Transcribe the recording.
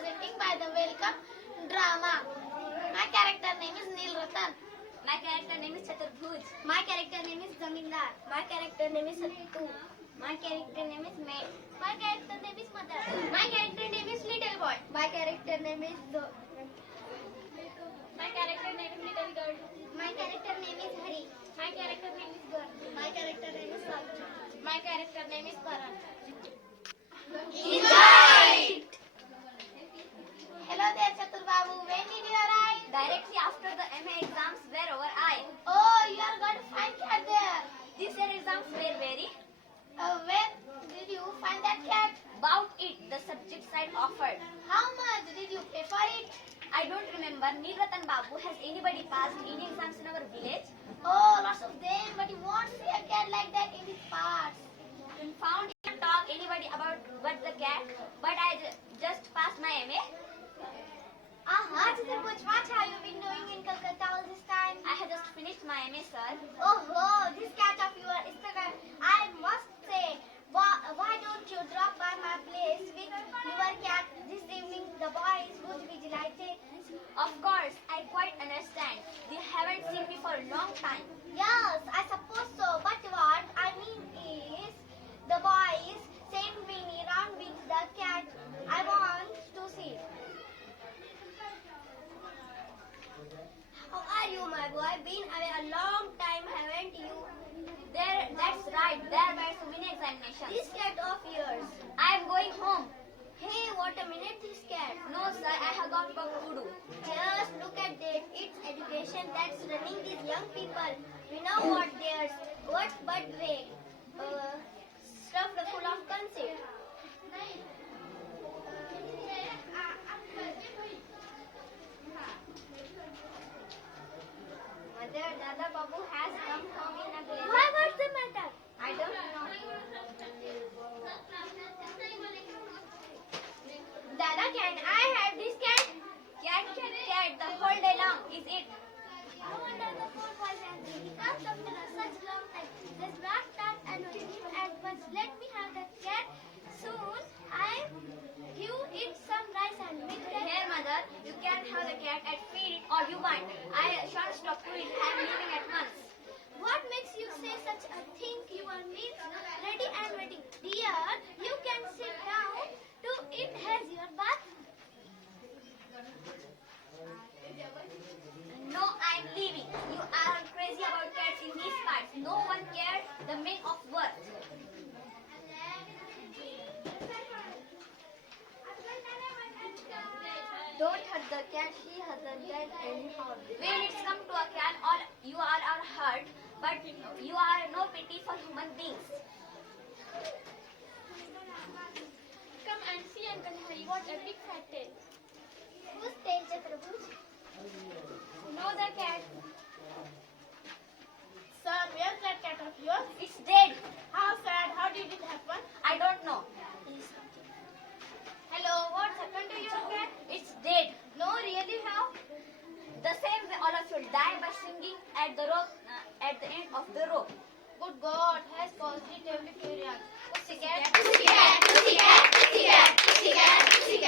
presenting by the welcome drama. My character name is Neil Ratan. My character name is Chaturbhuj. My character name is Zamindar. My character name is Sattu. My character name is May. My character name is Mother. My character name is Little Boy. My character name is My character name is Little Girl. My character name is Hari. My character name is Girl. My character name is Sakshi. My character name is Karan. Hello there, Chatur Babu. When did you arrive? Directly after the MA exams were over, Oh, you are going to find cat there. this year exams were very Where did you find that cat? about it. The subject side offered. How much did you pay for it? I don't remember. Neil Ratan Babu, has anybody passed any exams in our village? Oh, lots of them, but you won't see a cat like that in these parts. Found him talk anybody about what the cat, but I just passed my MA. Chaturbuj, what have you been doing in Calcutta all this time? I have just finished my MA, sir. Oh, this cat of yours is the guy. I must say, why don't you drop by my place with your cat this evening? The boys would be delighted. Of course, I quite understand. They haven't seen me for a long time. Yes, I suppose so. But what I mean is, the boys sent me around with the cat. I want to see. How are you, my boy? Been away a long time, haven't you? That's right. There were so many examinations. This cat of yours. I am going home. Hey, what a minute, this cat. No, sir, I have got work to do. Just look at that. It's education that's running these young people. We know what theirs. What but way. Stuff full of conceit. Mother, Dada Babu has come home in a blazer. Why, what's the matter? I don't know. Dada, can I have this cat? Cat, the whole day long. Is it? I wonder the poor boy has been. He comes after such long time. This black cat and him at once. Let me have that cat. Soon I give it some rice and meat. Here, mother, you can have the cat and feed it all you want. I shan't stop to it. I am leaving at once. What makes you say such a thing? Your meat ready and waiting. Dear, you can sit down to it has your bath. No, I am leaving. You are crazy about cats in these parts. No one cares the men of worth. Don't hurt the cat, she hasn't done any harm. When it's come to a cat, all you are hurt, but you are no pity for human beings. Come and see Uncle Hari, what a big fat tail. Whose tail, Chaturbuj? No, the cat. Sir, where's that cat of yours? It's dead. How sad, how did it happen? I don't know. Hello, what's happened to your cat? It's dead. No, really, how? The same way all of you die by swinging at the rope, at the end of the rope. Good God, has positively curious. Pussycat, Pussycat, pussycat, pussycat, pussycat, pussycat.